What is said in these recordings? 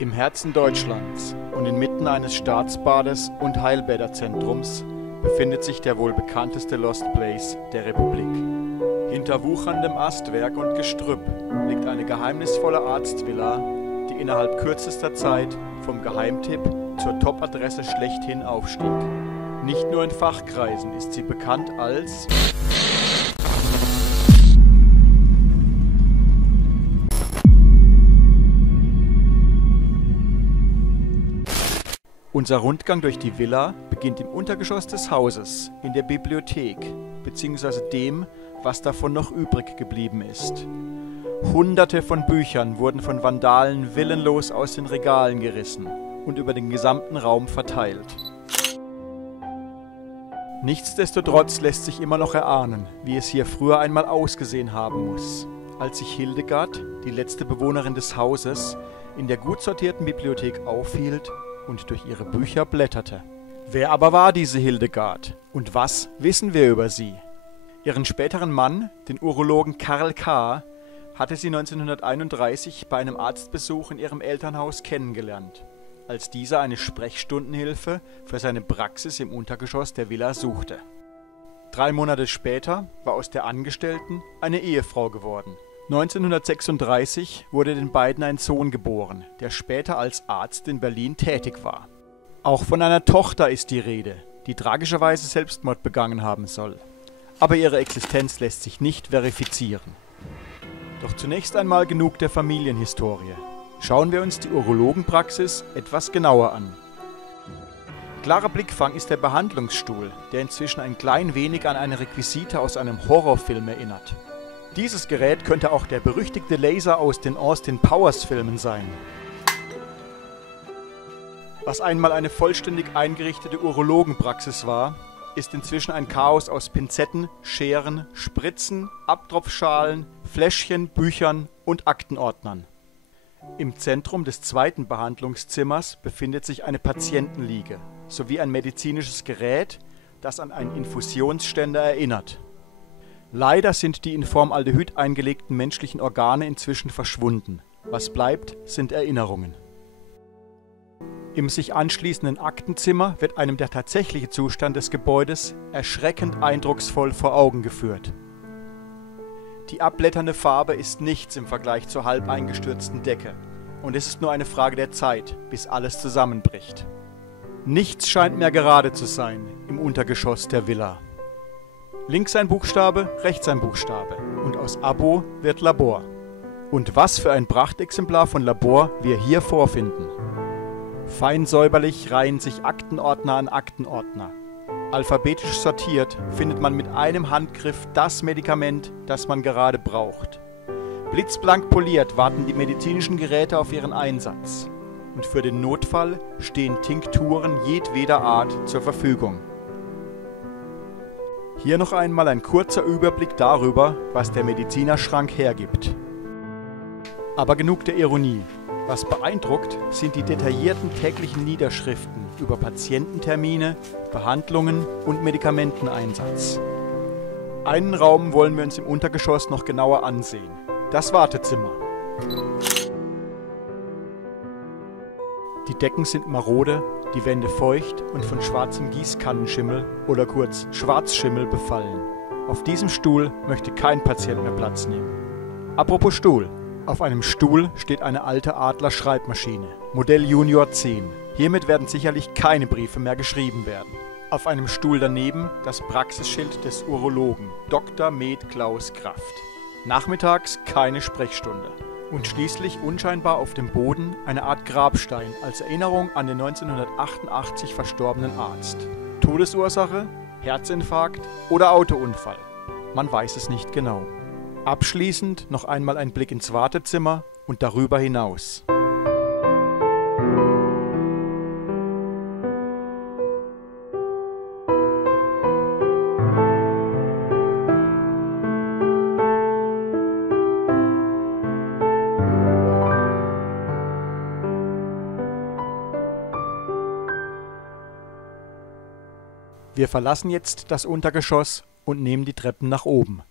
Im Herzen Deutschlands und inmitten eines Staatsbades und Heilbäderzentrums befindet sich der wohl bekannteste Lost Place der Republik. Hinter wucherndem Astwerk und Gestrüpp liegt eine geheimnisvolle Arztvilla, die innerhalb kürzester Zeit vom Geheimtipp zur Top-Adresse schlechthin aufstieg. Nicht nur in Fachkreisen ist sie bekannt als Unser Rundgang durch die Villa beginnt im Untergeschoss des Hauses, in der Bibliothek, bzw. dem, was davon noch übrig geblieben ist. Hunderte von Büchern wurden von Vandalen willenlos aus den Regalen gerissen und über den gesamten Raum verteilt. Nichtsdestotrotz lässt sich immer noch erahnen, wie es hier früher einmal ausgesehen haben muss, als sich Hildegard, die letzte Bewohnerin des Hauses, in der gut sortierten Bibliothek aufhielt und durch ihre Bücher blätterte. Wer aber war diese Hildegard und was wissen wir über sie? Ihren späteren Mann, den Urologen Karl K., hatte sie 1931 bei einem Arztbesuch in ihrem Elternhaus kennengelernt, als dieser eine Sprechstundenhilfe für seine Praxis im Untergeschoss der Villa suchte. 3 Monate später war aus der Angestellten eine Ehefrau geworden. 1936 wurde den beiden ein Sohn geboren, der später als Arzt in Berlin tätig war. Auch von einer Tochter ist die Rede, die tragischerweise Selbstmord begangen haben soll. Aber ihre Existenz lässt sich nicht verifizieren. Doch zunächst einmal genug der Familienhistorie. Schauen wir uns die Urologenpraxis etwas genauer an. Klarer Blickfang ist der Behandlungsstuhl, der inzwischen ein klein wenig an eine Requisite aus einem Horrorfilm erinnert. Dieses Gerät könnte auch der berüchtigte Laser aus den Austin Powers Filmen sein. Was einmal eine vollständig eingerichtete Urologenpraxis war, ist inzwischen ein Chaos aus Pinzetten, Scheren, Spritzen, Abtropfschalen, Fläschchen, Büchern und Aktenordnern. Im Zentrum des zweiten Behandlungszimmers befindet sich eine Patientenliege sowie ein medizinisches Gerät, das an einen Infusionsständer erinnert. Leider sind die in Formaldehyd eingelegten menschlichen Organe inzwischen verschwunden. Was bleibt, sind Erinnerungen. Im sich anschließenden Aktenzimmer wird einem der tatsächliche Zustand des Gebäudes erschreckend eindrucksvoll vor Augen geführt. Die abblätternde Farbe ist nichts im Vergleich zur halb eingestürzten Decke. Und es ist nur eine Frage der Zeit, bis alles zusammenbricht. Nichts scheint mehr gerade zu sein im Untergeschoss der Villa. Links ein Buchstabe, rechts ein Buchstabe. Und aus Abo wird Labor. Und was für ein Prachtexemplar von Labor wir hier vorfinden. Fein säuberlich reihen sich Aktenordner an Aktenordner. Alphabetisch sortiert findet man mit einem Handgriff das Medikament, das man gerade braucht. Blitzblank poliert warten die medizinischen Geräte auf ihren Einsatz. Und für den Notfall stehen Tinkturen jedweder Art zur Verfügung. Hier noch einmal ein kurzer Überblick darüber, was der Medizinerschrank hergibt. Aber genug der Ironie. Was beeindruckt, sind die detaillierten täglichen Niederschriften über Patiententermine, Behandlungen und Medikamenteneinsatz. Einen Raum wollen wir uns im Untergeschoss noch genauer ansehen. Das Wartezimmer. Die Decken sind marode, die Wände feucht und von schwarzem Gießkannenschimmel oder kurz Schwarzschimmel befallen. Auf diesem Stuhl möchte kein Patient mehr Platz nehmen. Apropos Stuhl. Auf einem Stuhl steht eine alte Adler-Schreibmaschine, Modell Junior 10. Hiermit werden sicherlich keine Briefe mehr geschrieben werden. Auf einem Stuhl daneben das Praxisschild des Urologen, Dr. Med Klaus Kraft. Nachmittags keine Sprechstunde. Und schließlich unscheinbar auf dem Boden eine Art Grabstein als Erinnerung an den 1988 verstorbenen Arzt. Todesursache, Herzinfarkt oder Autounfall. Man weiß es nicht genau. Abschließend noch einmal ein Blick ins Wartezimmer und darüber hinaus. Wir verlassen jetzt das Untergeschoss und nehmen die Treppen nach oben.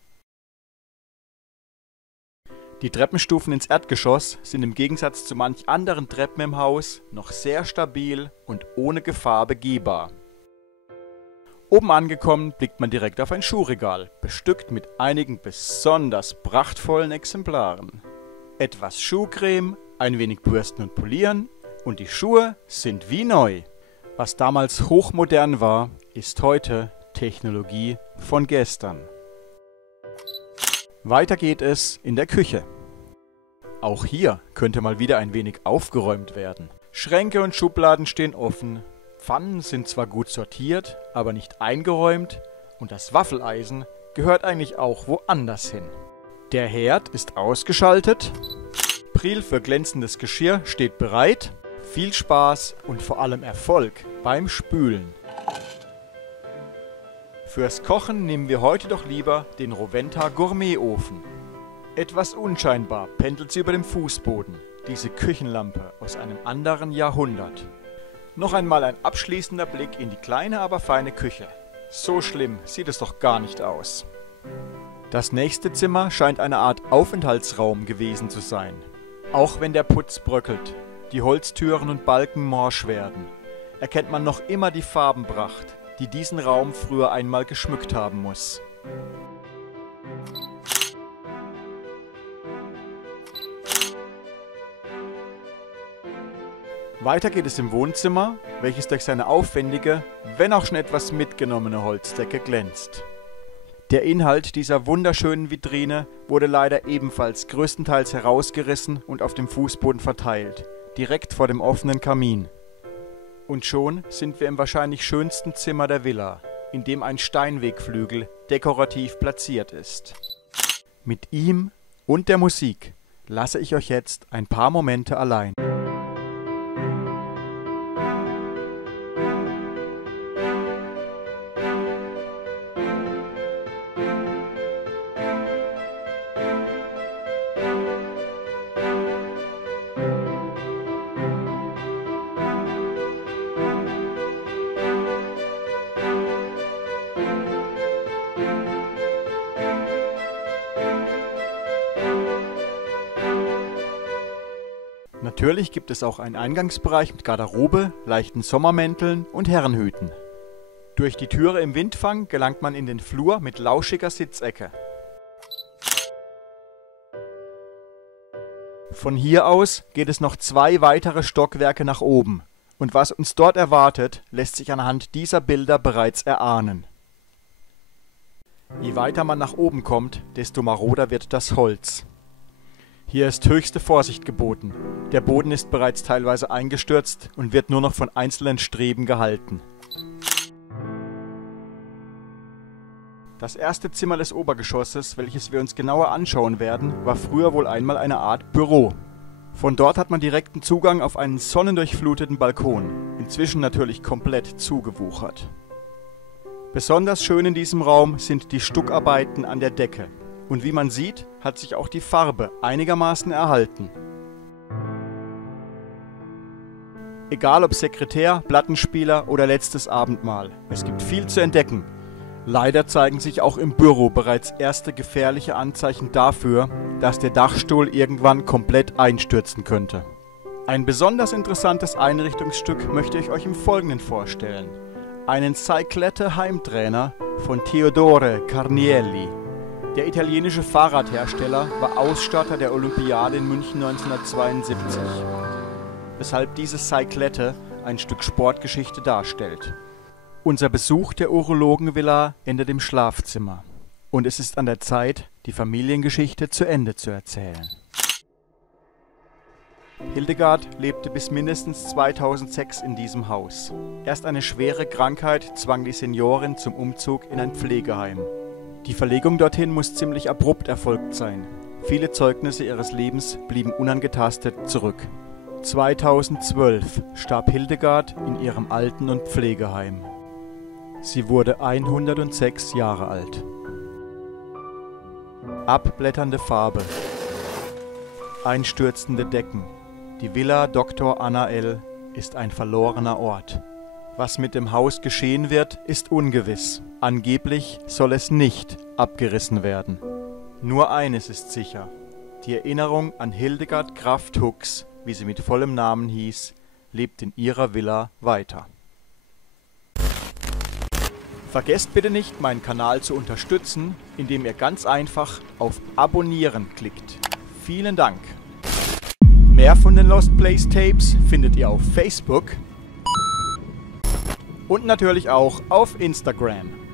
Die Treppenstufen ins Erdgeschoss sind im Gegensatz zu manch anderen Treppen im Haus noch sehr stabil und ohne Gefahr begehbar. Oben angekommen blickt man direkt auf ein Schuhregal, bestückt mit einigen besonders prachtvollen Exemplaren. Etwas Schuhcreme, ein wenig Bürsten und Polieren und die Schuhe sind wie neu. Was damals hochmodern war, ist heute Technologie von gestern. Weiter geht es in der Küche. Auch hier könnte mal wieder ein wenig aufgeräumt werden. Schränke und Schubladen stehen offen. Pfannen sind zwar gut sortiert, aber nicht eingeräumt und das Waffeleisen gehört eigentlich auch woanders hin. Der Herd ist ausgeschaltet, Priel für glänzendes Geschirr steht bereit. Viel Spaß und vor allem Erfolg beim Spülen. Fürs Kochen nehmen wir heute doch lieber den Roventa Gourmetofen. Etwas unscheinbar pendelt sie über dem Fußboden, diese Küchenlampe aus einem anderen Jahrhundert. Noch einmal ein abschließender Blick in die kleine, aber feine Küche. So schlimm sieht es doch gar nicht aus. Das nächste Zimmer scheint eine Art Aufenthaltsraum gewesen zu sein. Auch wenn der Putz bröckelt, die Holztüren und Balken morsch werden, erkennt man noch immer die Farbenpracht, die diesen Raum früher einmal geschmückt haben muss. Weiter geht es im Wohnzimmer, welches durch seine aufwendige, wenn auch schon etwas mitgenommene Holzdecke glänzt. Der Inhalt dieser wunderschönen Vitrine wurde leider ebenfalls größtenteils herausgerissen und auf dem Fußboden verteilt, direkt vor dem offenen Kamin. Und schon sind wir im wahrscheinlich schönsten Zimmer der Villa, in dem ein Steinwegflügel dekorativ platziert ist. Mit ihm und der Musik lasse ich euch jetzt ein paar Momente allein. Natürlich gibt es auch einen Eingangsbereich mit Garderobe, leichten Sommermänteln und Herrenhüten. Durch die Türe im Windfang gelangt man in den Flur mit lauschiger Sitzecke. Von hier aus geht es noch 2 weitere Stockwerke nach oben und was uns dort erwartet, lässt sich anhand dieser Bilder bereits erahnen. Je weiter man nach oben kommt, desto maroder wird das Holz. Hier ist höchste Vorsicht geboten. Der Boden ist bereits teilweise eingestürzt und wird nur noch von einzelnen Streben gehalten. Das erste Zimmer des Obergeschosses, welches wir uns genauer anschauen werden, war früher wohl einmal eine Art Büro. Von dort hat man direkten Zugang auf einen sonnendurchfluteten Balkon, inzwischen natürlich komplett zugewuchert. Besonders schön in diesem Raum sind die Stuckarbeiten an der Decke. Und wie man sieht, hat sich auch die Farbe einigermaßen erhalten. Egal ob Sekretär, Plattenspieler oder letztes Abendmahl, es gibt viel zu entdecken. Leider zeigen sich auch im Büro bereits erste gefährliche Anzeichen dafür, dass der Dachstuhl irgendwann komplett einstürzen könnte. Ein besonders interessantes Einrichtungsstück möchte ich euch im Folgenden vorstellen. Einen Cyclette Heimtrainer von Theodore Carnielli. Der italienische Fahrradhersteller war Ausstatter der Olympiade in München 1972, weshalb diese Cyclette ein Stück Sportgeschichte darstellt. Unser Besuch der Urologenvilla endet im Schlafzimmer und es ist an der Zeit, die Familiengeschichte zu Ende zu erzählen. Hildegard lebte bis mindestens 2006 in diesem Haus. Erst eine schwere Krankheit zwang die Seniorin zum Umzug in ein Pflegeheim. Die Verlegung dorthin muss ziemlich abrupt erfolgt sein. Viele Zeugnisse ihres Lebens blieben unangetastet zurück. 2012 starb Hildegard in ihrem Alten- und Pflegeheim. Sie wurde 106 Jahre alt. Abblätternde Farbe. Einstürzende Decken. Die Villa Dr. Anna L. ist ein verlorener Ort. Was mit dem Haus geschehen wird, ist ungewiss. Angeblich soll es nicht abgerissen werden. Nur eines ist sicher: Die Erinnerung an Hildegard Kraft Hux, wie sie mit vollem Namen hieß, lebt in ihrer Villa weiter. Vergesst bitte nicht, meinen Kanal zu unterstützen, indem ihr ganz einfach auf Abonnieren klickt. Vielen Dank! Mehr von den Lost Place Tapes findet ihr auf Facebook und natürlich auch auf Instagram.